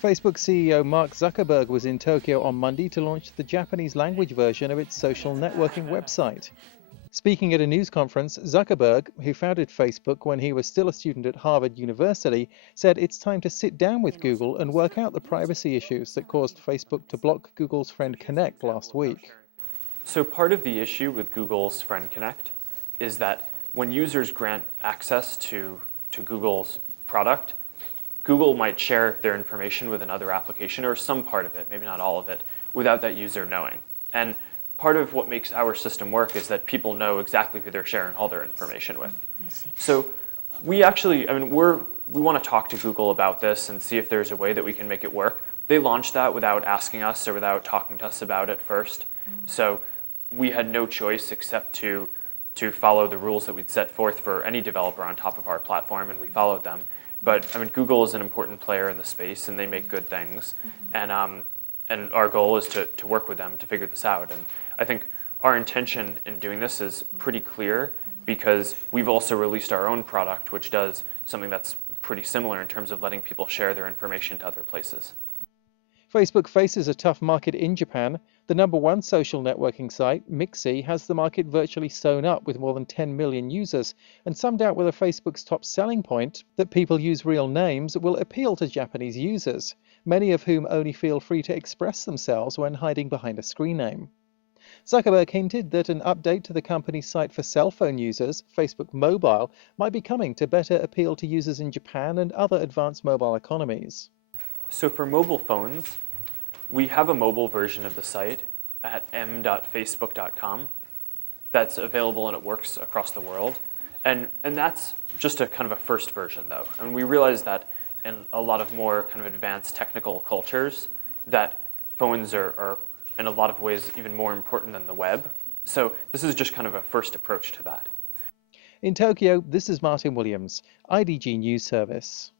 Facebook CEO Mark Zuckerberg was in Tokyo on Monday to launch the Japanese language version of its social networking website. Speaking at a news conference, Zuckerberg, who founded Facebook when he was still a student at Harvard University, said it's time to sit down with Google and work out the privacy issues that caused Facebook to block Google's Friend Connect last week. So part of the issue with Google's Friend Connect is that when users grant access to Google's product, Google might share their information with another application or some part of it, maybe not all of it, without that user knowing. And part of what makes our system work is that people know exactly who they're sharing all their information with. So we actually, we want to talk to Google about this and see if there's a way that we can make it work. They launched that without asking us or without talking to us about it first. So we had no choice except to follow the rules that we'd set forth for any developer on top of our platform, and we followed them. But Google is an important player in the space, and they make good things. And our goal is to work with them to figure this out. And I think our intention in doing this is pretty clear because we've also released our own product, which does something that's pretty similar in terms of letting people share their information to other places. Facebook faces a tough market in Japan. The #1 social networking site, Mixi, has the market virtually sewn up with more than 10 million users, and some doubt whether Facebook's top selling point, that people use real names, will appeal to Japanese users, many of whom only feel free to express themselves when hiding behind a screen name. Zuckerberg hinted that an update to the company's site for cell phone users, Facebook Mobile, might be coming to better appeal to users in Japan and other advanced mobile economies. So for mobile phones, we have a mobile version of the site at m.facebook.com that's available and it works across the world. And that's just a kind of a first version though. And we realize that in a lot of more kind of advanced technical cultures that phones are in a lot of ways even more important than the web. So this is just kind of a first approach to that. In Tokyo, this is Martin Williams, IDG News Service.